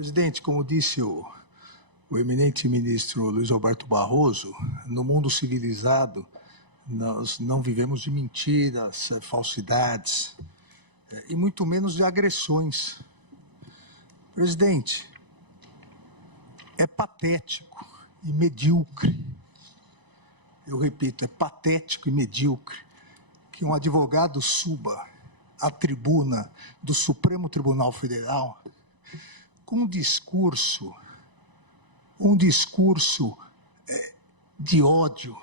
Presidente, como disse o eminente ministro Luiz Alberto Barroso, no mundo civilizado nós não vivemos de mentiras, falsidades e muito menos de agressões. Presidente, é patético e medíocre, eu repito, é patético e medíocre que um advogado suba à tribuna do Supremo Tribunal Federal com um discurso de ódio,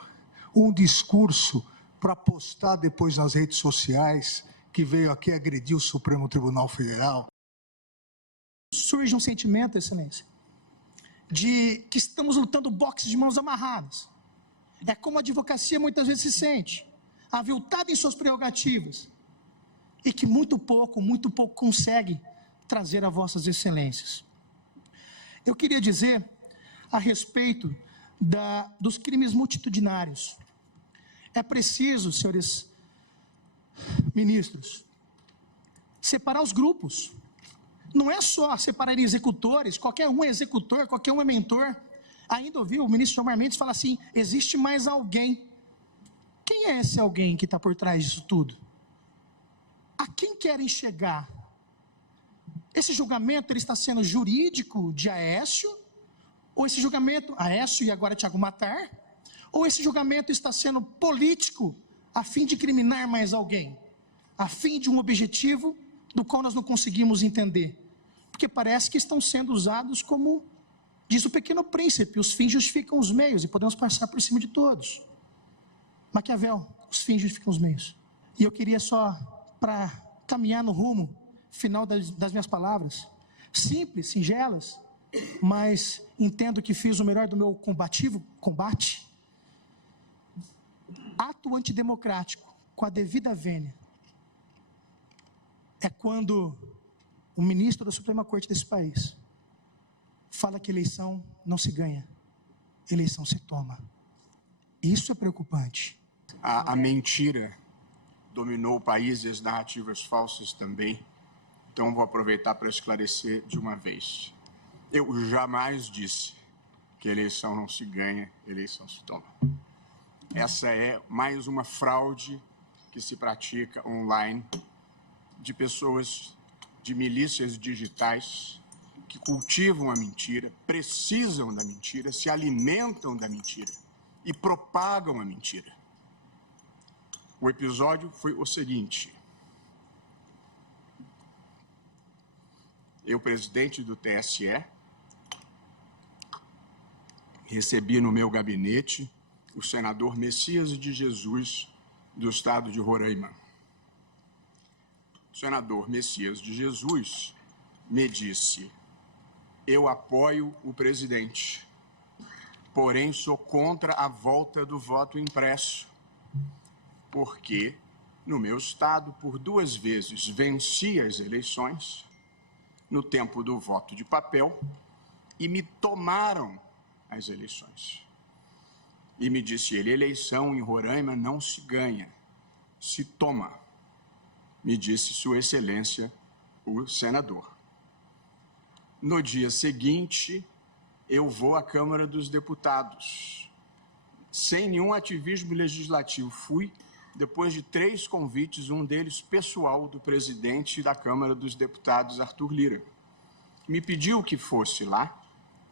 um discurso para postar depois nas redes sociais que veio aqui agredir o Supremo Tribunal Federal. Surge um sentimento, Excelência, de que estamos lutando boxe de mãos amarradas. É como a advocacia muitas vezes se sente, aviltada em suas prerrogativas, e que muito pouco consegue trazer a vossas excelências. Eu queria dizer a respeito dos crimes multitudinários. É preciso, senhores ministros, separar os grupos. Não é só separar executores, qualquer um é executor, qualquer um é mentor. Ainda ouvi o ministro Gilmar Mendes falar assim, existe mais alguém. Quem é esse alguém que está por trás disso tudo? A quem querem chegar? Esse julgamento ele está sendo jurídico de Aécio? Ou esse julgamento, Aécio e agora Tiago Matar? Ou esse julgamento está sendo político a fim de criminar mais alguém? A fim de um objetivo do qual nós não conseguimos entender? Porque parece que estão sendo usados como, diz o Pequeno Príncipe, os fins justificam os meios e podemos passar por cima de todos. Maquiavel, os fins justificam os meios. E eu queria só, para caminhar no rumo final das minhas palavras, simples, singelas, mas entendo que fiz o melhor do meu combate. Ato antidemocrático, com a devida vênia, é quando o ministro da Suprema Corte desse país fala que eleição não se ganha, eleição se toma. Isso é preocupante. A mentira dominou o país e as narrativas falsas também. Então, vou aproveitar para esclarecer de uma vez. Eu jamais disse que eleição não se ganha, eleição se toma. Essa é mais uma fraude que se pratica online de pessoas, de milícias digitais, que cultivam a mentira, precisam da mentira, se alimentam da mentira e propagam a mentira. O episódio foi o seguinte. Eu, presidente do TSE, recebi no meu gabinete o senador Messias de Jesus, do estado de Roraima. O senador Messias de Jesus me disse: eu apoio o presidente, porém sou contra a volta do voto impresso, porque no meu estado, por 2 vezes, venci as eleições no tempo do voto de papel e me tomaram as eleições. E me disse ele, eleição em Roraima não se ganha, se toma. Me disse Sua Excelência, o senador. No dia seguinte, eu vou à Câmara dos Deputados. Sem nenhum ativismo legislativo, fui, depois de 3 convites, um deles pessoal do presidente da Câmara dos Deputados, Arthur Lira. Me pediu que fosse lá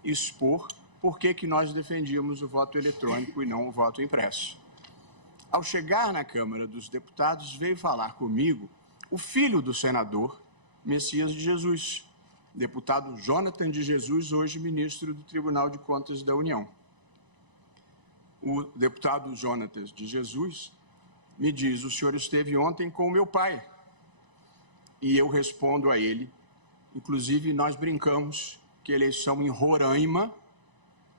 expor por que nós defendíamos o voto eletrônico e não o voto impresso. Ao chegar na Câmara dos Deputados, veio falar comigo o filho do senador Messias de Jesus, deputado Jonathan de Jesus, hoje ministro do Tribunal de Contas da União. O deputado Jonathan de Jesus me diz, o senhor esteve ontem com o meu pai. E eu respondo a ele, inclusive nós brincamos que eleição em Roraima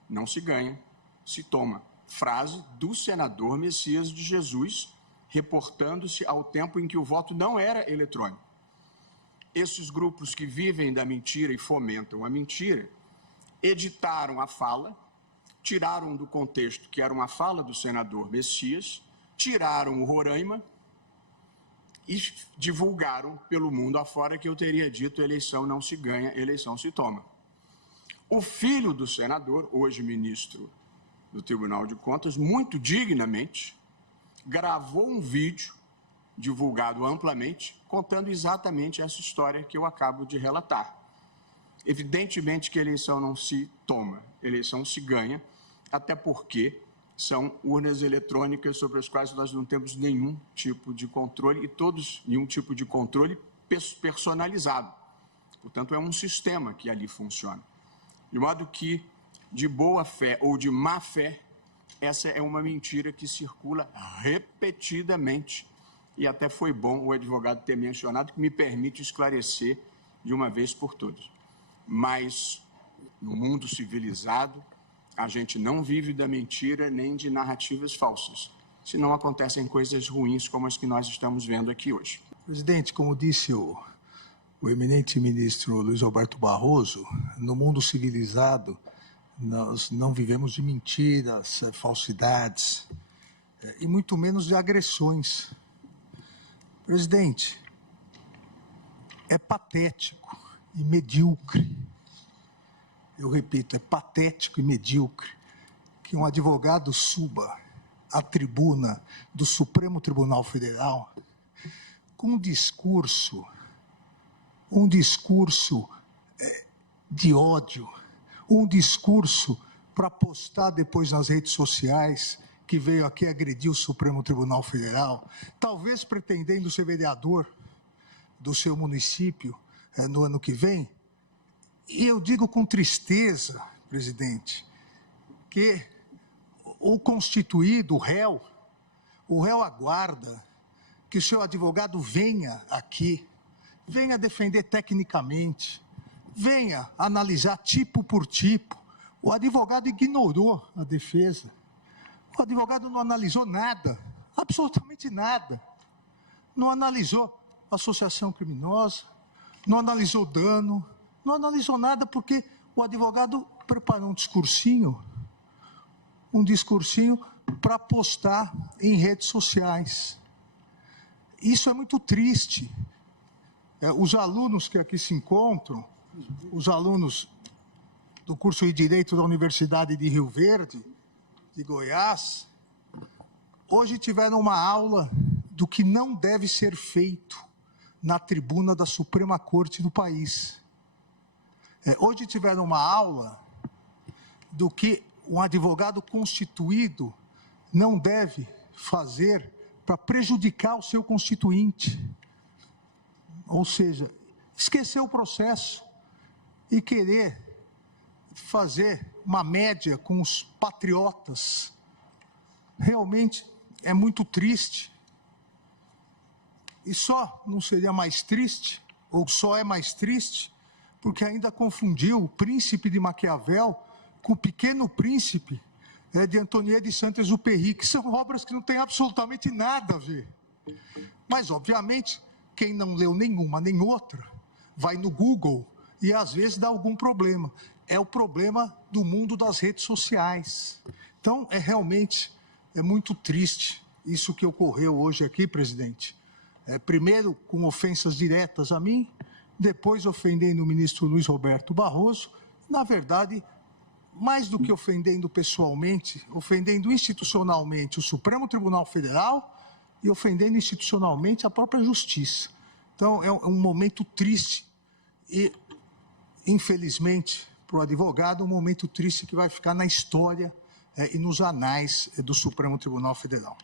não se ganha, se toma. Frase do senador Messias de Jesus, reportando-se ao tempo em que o voto não era eletrônico. Esses grupos que vivem da mentira e fomentam a mentira, editaram a fala, tiraram do contexto que era uma fala do senador Messias, tiraram o Roraima e divulgaram pelo mundo afora que eu teria dito eleição não se ganha, eleição se toma. O filho do senador, hoje ministro do Tribunal de Contas, muito dignamente, gravou um vídeo divulgado amplamente, contando exatamente essa história que eu acabo de relatar. Evidentemente que a eleição não se toma, a eleição se ganha, até porque são urnas eletrônicas sobre as quais nós não temos nenhum tipo de controle e nenhum tipo de controle personalizado. Portanto, é um sistema que ali funciona. De modo que, de boa fé ou de má fé, essa é uma mentira que circula repetidamente. E até foi bom o advogado ter mencionado, que me permite esclarecer de uma vez por todas. Mas, no mundo civilizado, a gente não vive da mentira nem de narrativas falsas. Senão acontecem coisas ruins como as que nós estamos vendo aqui hoje. Presidente, como disse o eminente ministro Luiz Roberto Barroso, no mundo civilizado, nós não vivemos de mentiras, falsidades, e muito menos de agressões. Presidente, é patético e medíocre, eu repito, é patético e medíocre que um advogado suba à tribuna do Supremo Tribunal Federal com um discurso de ódio, um discurso para postar depois nas redes sociais que veio aqui agredir o Supremo Tribunal Federal, talvez pretendendo ser vereador do seu município no ano que vem. E eu digo com tristeza, presidente, que o constituído, o réu aguarda que o seu advogado venha aqui, venha defender tecnicamente, venha analisar tipo por tipo. O advogado ignorou a defesa. O advogado não analisou nada, absolutamente nada. Não analisou associação criminosa, não analisou dano, não analisou nada porque o advogado preparou um discursinho para postar em redes sociais. Isso é muito triste. Os alunos que aqui se encontram, os alunos do curso de Direito da Universidade de Rio Verde, de Goiás, hoje tiveram uma aula do que não deve ser feito na tribuna da Suprema Corte do país. Hoje tiveram uma aula do que um advogado constituído não deve fazer para prejudicar o seu constituinte. Ou seja, esquecer o processo e querer fazer uma média com os patriotas. Realmente é muito triste. E só não seria mais triste, ou só é mais triste, porque ainda confundiu o Príncipe de Maquiavel com o Pequeno Príncipe de Antonieta de Saint-Exupéry, que são obras que não têm absolutamente nada a ver. Mas, obviamente, quem não leu nenhuma nem outra, vai no Google e às vezes dá algum problema. É o problema do mundo das redes sociais. Então, realmente muito triste isso que ocorreu hoje aqui, presidente. Primeiro com ofensas diretas a mim, depois ofendendo o ministro Luiz Roberto Barroso. Na verdade, mais do que ofendendo pessoalmente, ofendendo institucionalmente o Supremo Tribunal Federal e ofendendo institucionalmente a própria Justiça. Então, é um momento triste e, infelizmente, para o advogado, um momento triste que vai ficar na história e nos anais do Supremo Tribunal Federal.